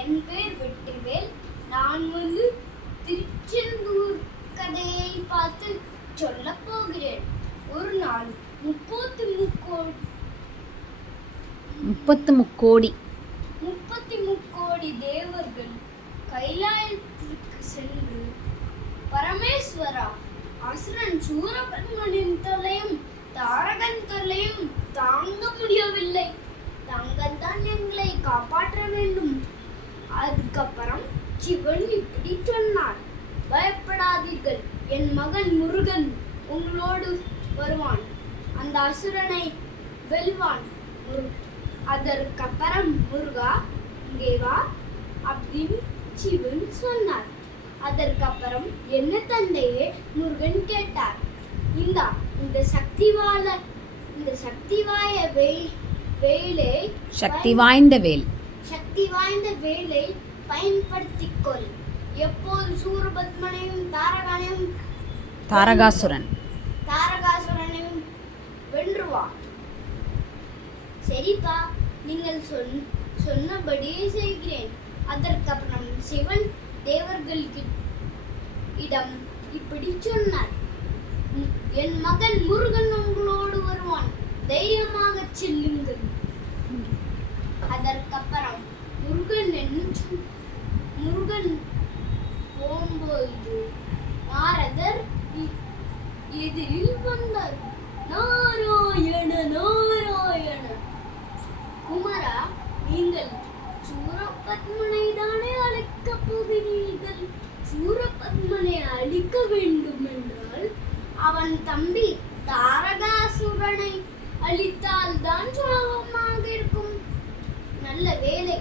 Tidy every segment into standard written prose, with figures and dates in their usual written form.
என் பேர் வெற்றிவேல். நான் திருச்செந்தூர் கதையை பார்த்து சொல்ல போகிறேன். ஒரு நாள் 33 கோடி தேவர்கள் கைலாயத்திற்கு சென்று, பரமேஸ்வரா, அசுரன் சூரபத்மனின் தொல்லையும் தாரகன் தொல்லையும் தாங்க முடியவில்லை. தாங்கள் தான் எங்களை காப்பாற்ற வேண்டும். அதுக்கப்புறம் சிவன் இப்படி சொன்னார்: பயப்படாதீர்கள், என் மகன் முருகன் உங்களோடு வருவான், அந்த அசுரனை வெல்வான். அதற்கப்புறம் முருகா இங்கே வா அப்படின்னு சிவன் சொன்னார். அதற்கப்புறம் என்ன தந்தையே முருகன் கேட்டார். இந்த சக்தி வாய்ந்த வேலை பயன்படுத்திக்கொள். எப்போது சூரபத்மனையும் தாரகாசுரனையும் வென்றுவா. சரிப்பா, நீங்கள் சொன்னபடியே செய்கிறேன். அதற்கப்புறம் சிவன் தேவர்களிடம் இப்படி சொன்னார்: என் மகன் முருகன் உங்களோடு வருவான், தைரியமாக செல்லுங்கள். அதற்கப்புறம் முருகன் போகும்போது நாரதர் எதிரில் வந்தார். நாராயண நாராயண, குமரா, நீங்கள் சூரபத்மனை தானே அழிக்கப் போகிறீர்கள். சூரபத்மனை அழிக்க வேண்டும் என்றால் அவன் தம்பி தாரகாசுரனை அழித்தால் தான் சுலபமாக இருக்கும். நல்ல வேலை,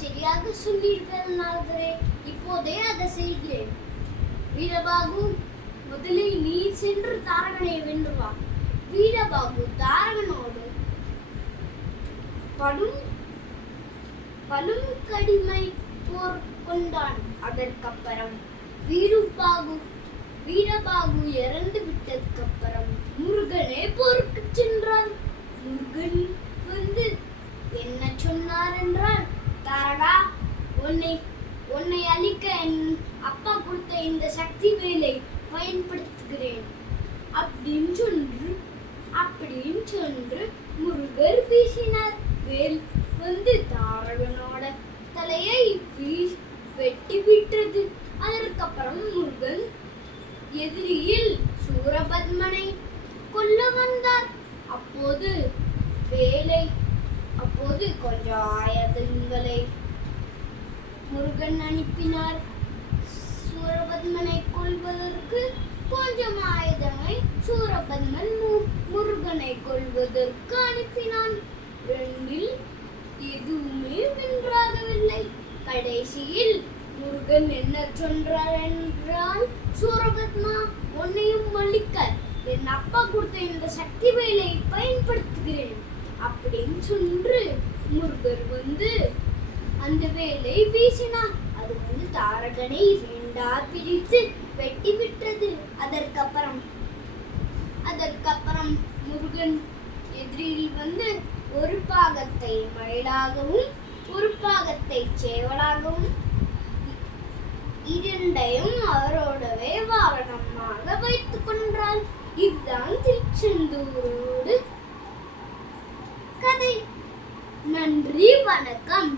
சரியாக சொன்னீர்கள் நாரதரே. இப்போதே அதை செய்கிறேன். வீரபாகு, முதலில் நீ சென்று தாரகனை வென்று வா. வீரபாகு தாரகனோடு பலும் கடிமை போர் கொண்டான். அதற்கப்புறம் வீரபாகு இறந்து விட்டதுக்கு அப்புறம் முருகனே போருக்கு சென்றார். முருகன் என்ன சொன்னார் என்றால்: தாரகா, உன்னை அழிக்க என் அப்பா கொடுத்த இந்த சக்தி வேலை பயன்படுத்துகிறேன் அப்படின்னு சொன்று முருகர் வீசினார். வேல் தாரகனோட தலையை வெட்டி விட்டது. அதற்கப்புறம் முருகன் எதிரியில் சூரபத்மனை கொல்ல வந்தார். அப்போது கொஞ்சம் ஆயுதங்களை முருகன் அனுப்பினார். சூரபத்மனை கொல்வதற்கு கொஞ்சம் ஆயுதங்களை சூரபத்மன் முருகனை கொல்வதற்கு அனுப்பினான். ரெண்டில் எதுவுமே வென்றாகவில்லை. கடைசியில் முருகன் என்ன சொன்னார் என்றால்: சூரபத்மா, உன்னையும் அழிக்க என் அப்பா கொடுத்த இந்த சக்தி வேலை பயன்படுத்துகிறேன் அப்படின்னு சொல்லி முருகர் அந்த வேலை வீசினார். அது தாரகனை 2 பிரித்து வெட்டி விட்டது. அதற்கப்புறம் முருகன் எதிரில் ஒரு பாகத்தை மயிலாகவும் ஒரு பாகத்தை சேவலாகவும் இரண்டையும் அவரோடவே வாகனமாக வைத்துக் கொண்டார். இதுதான் திருச்செந்தூரோடு கதை. நன்றி, வணக்கம்.